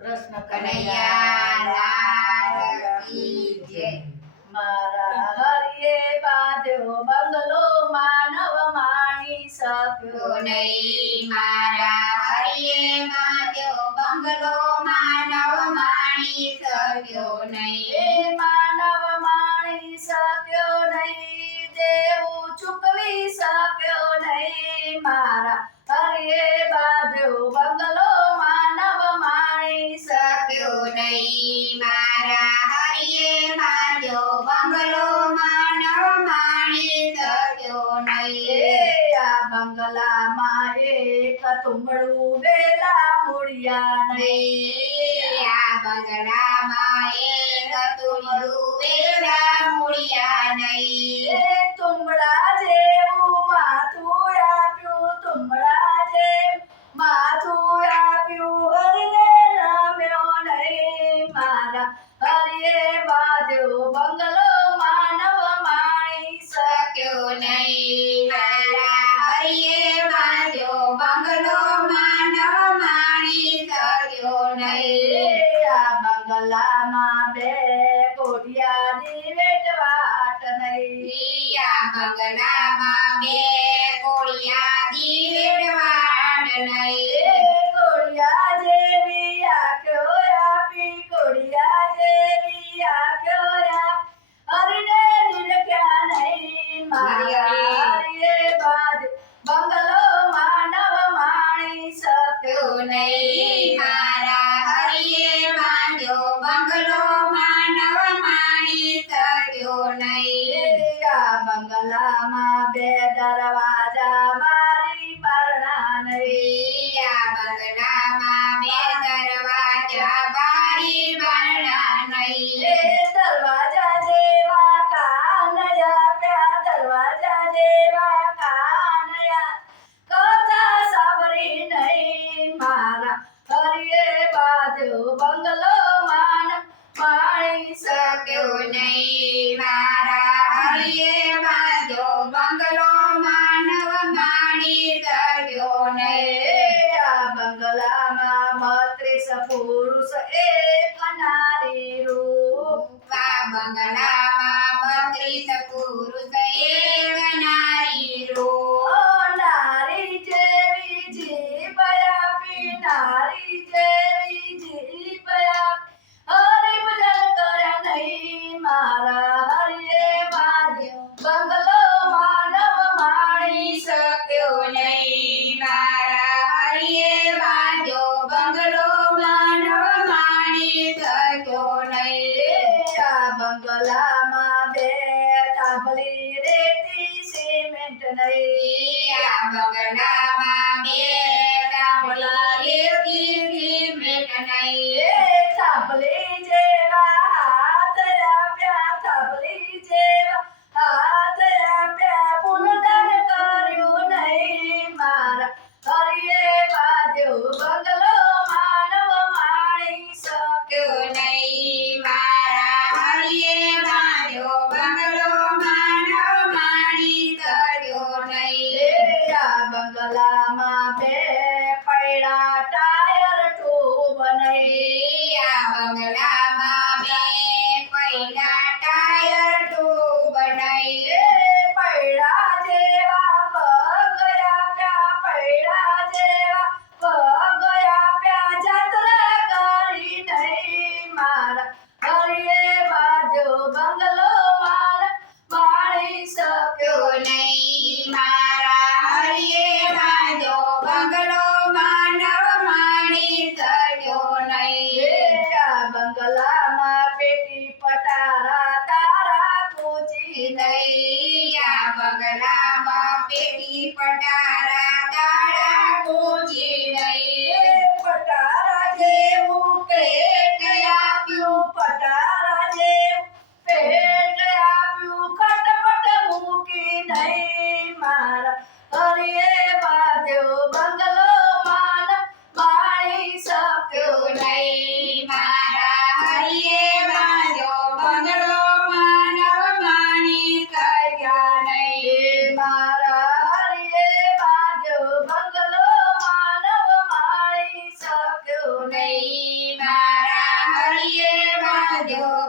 કૃષ્ણ કનૈયા લાલ કી જય. મારા હરિએ બાંધ્યો બંગલો માનવ માણી શક્યો નહીં મારા હરિયે બાંધ્યો બંગલો માનવ માણી શક્યો નહીં. એ માનવ માણી શક્યો નહીં દેવું ચૂકવી શક્યો નહીં મારા હરિએ બાંધ્યો બંગલો માનવ માણી શક્યો નહીં મારા હરિયે બાંધ્યો બંગલો માનવ માણી શક્યો નહીં. આ બંગલામાં એક તુંબડું વેલા મૂળિયા નહીં. આ બંગલામાં એક તુંબડું વેલા મૂળિયા નહીં. એ તુંબડા જેવું માથું આપ્યું તુંબડા જેવું માથું આપ્યું હરિને નમ્યો નહીં મારા હરિએ બાંધ્યો બંગલો માનવ માણી શક્યો નહીં મારા હરિયે બાંધ્યો બંગલો માનવ માણી શક્યો નહીં. આ બંગલામાં બે કોઠિયાની વેટવાટ નહીં. આ બંગલામાં બે કોળિયા દીવેડવાડ નહીં. કોડિયા જેવી આંખો આપી કોડિયા જેવી આંખો હરિને નિરખ્યા નહીં મારા હરિએ બાંધ્યો બંગલો માનવ માણી શક્યો નહીં મારા હરિયે બાંધ્યો બંગલો માનવ માણી શક્યો નહીં. આ બંગલામાં બે દરવાજા મારી પરણા નહીં. આ બંગલામાં બે દરવાજા બારી બારણા નહીં. એ દરવાજા જેવા કાનયા પ્યા દરવાજા જેવા કાનયા કથા સાંભળી નહીં મારા હરિએ બાંધ્યો બંગલો માણી શક્યો નહીં મારા હરિયે બાંધ્યો બંગલો માનવ માણી શક્યો નહીં. આ બંગલામાં 32 પુરુષ એક નારી રૂપ. આ બંગલામાં 32 પુરુષ એક નારી રૂપ. ઓ નારી જેવી જીભ આપી નારી જેવી જીભ આપી હરિ ભજન કર્યા નહીં મારા હરિએ બાંધ્યો બંગલો માનવ માણી શક્યો નહીં મારા હરિયે બાંધ્યો બંગલો માનવ માણી શક્યો નહીં. આ બંગલામાં બે તાંબલી રેતી સિમેન્ટ નહીં. આ બંગલામાં બે તાંબલા રેતી સિમેન્ટ નહીં. થાંભલી જેવા હાથ આપ્યા થાંભલી જેવા હાથ આપ્યા પુનદાન કર્યું નહીં મારા હરિએ બાંધ્યો બંગલો માનવ માણી શક્યો નહીં મારા હરિયે બાંધ્યો બંગલો માનવ માણી શક્યો નહીં. આ બંગલા બાંધ્યો